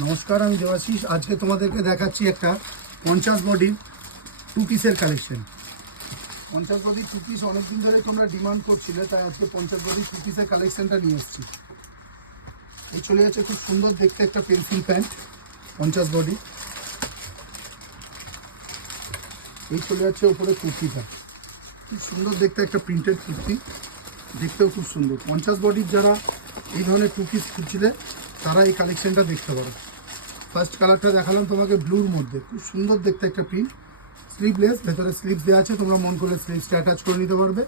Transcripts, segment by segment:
নমস্কার, আমি দেবাশিস। আজকে তোমাদেরকে দেখাচ্ছি একটা 50 বডির 2 পিসের কালেকশন। 50 বডির 2 পিস অনেকদিন ধরে তোমরা ডিমান্ড করছিলে, তাই আজকে 50 বডির 2 পিসের কালেকশনটা নিয়ে এসেছি। এই চলে যাচ্ছে খুব সুন্দর দেখতে একটা পেন্সিল প্যান্ট 50 বডি। এই চলে যাচ্ছে ওপরে কুর্তিটা, খুব সুন্দর দেখতে একটা প্রিন্টেড কুর্তি, দেখতেও খুব সুন্দর। 50 বডির যারা এই ধরনের 2 পিস খুঁজছিলে তারা এই কালেকশনটা দেখতে পারো। ফার্স্ট কালারটা দেখালাম তোমাকে ব্লুর মধ্যে, খুব সুন্দর দেখতে একটা প্রিন্ট, স্লিভলেস, ভেতরে স্লিভস দেওয়া আছে, তোমরা মন করলে স্লিভসটা অ্যাটাচ করে নিতে পারবে।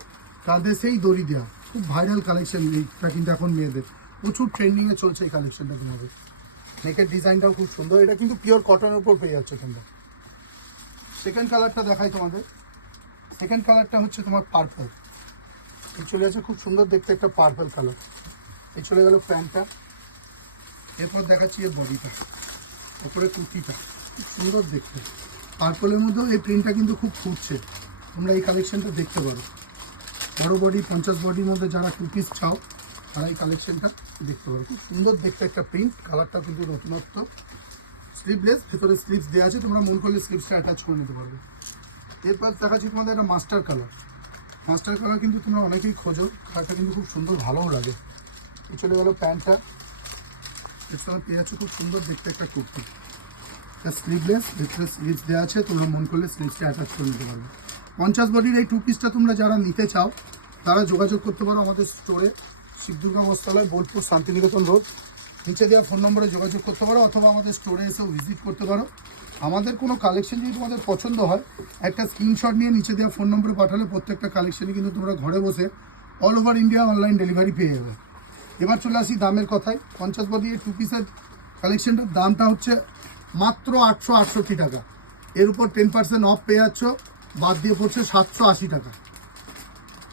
কাঁধে সেই দড়ি দেওয়া, খুব ভাইরাল কালেকশন এইটা কিন্তু এখন মেয়েদের প্রচুর ট্রেন্ডিংয়ে চলছে এই কালেকশনটা। তোমাদের নেকের ডিজাইনটাও খুব সুন্দর, এটা কিন্তু পিওর কটনের উপর পেয়ে যাচ্ছে তোমরা। সেকেন্ড কালারটা দেখাই তোমাদের। সেকেন্ড কালারটা হচ্ছে তোমার পার্পল। এই চলে যাচ্ছে খুব সুন্দর দেখতে একটা পার্পল কালার। এই চলে গেল প্যান্টটা। এরপর দেখাচ্ছি এর বডিটা, ওপরে কুর্তিটা খুব সুন্দর দেখতে পার্পলের মধ্যেও এই প্রিন্টটা কিন্তু খুব ফুটছে। তোমরা এই কালেকশনটা দেখতে পারো। বড় বডি 50 বডির মধ্যে যারা 2 পিস চাও তারা এই কালেকশনটা দেখতে পারো। খুব সুন্দর দেখতে একটা প্রিন্ট, কালারটা কিন্তু নতুনত্ব। স্লিভলেস, ভেতরে স্লিভস দেওয়া আছে, তোমরা মন করলে স্লিভসটা অ্যাটাচ করে নিতে পারবে। এরপর দেখাচ্ছি তোমাদের একটা মাস্টার কালার। মাস্টার কালার কিন্তু তোমরা অনেকেই খোঁজো, কালারটা কিন্তু খুব সুন্দর, ভালোও লাগে। এই চলে গেলো প্যান্টটা। এছাড়াও পেয়ে যাচ্ছে খুব সুন্দর দেখতে একটা কুর্তি, স্লিভলেস, ভেতরে স্লিভস দেওয়া আছে, তোমরা মন করলে স্লিভসটা অ্যাটাচ করে নিতে পারবে। 50 বডির এই 2 পিসটা তোমরা যারা নিতে চাও তারা যোগাযোগ করতে পারো আমাদের স্টোরে, শিবদুর্গা মস্তালয়, বোলপুর, শান্তিনিকেতন রোড। নিচে দেওয়া ফোন নম্বরে যোগাযোগ করতে পারো, অথবা আমাদের স্টোরে এসেও ভিজিট করতে পারো। আমাদের কোনো কালেকশন যদি তোমাদের পছন্দ হয়, একটা স্ক্রিনশট নিয়ে নিচে দেওয়া ফোন নম্বরে পাঠালে প্রত্যেকটা কালেকশনই কিন্তু তোমরা ঘরে বসে all over India online delivery পেয়ে যাবে। এবার চলে আসি দামের কথায়। 50 বডি এই 2 পিসের কালেকশনটার দামটা হচ্ছে মাত্র 868 টাকা। এর উপর 10% অফ পেয়ে যাচ্ছ, বাদ দিয়ে পড়ছে 780 টাকা।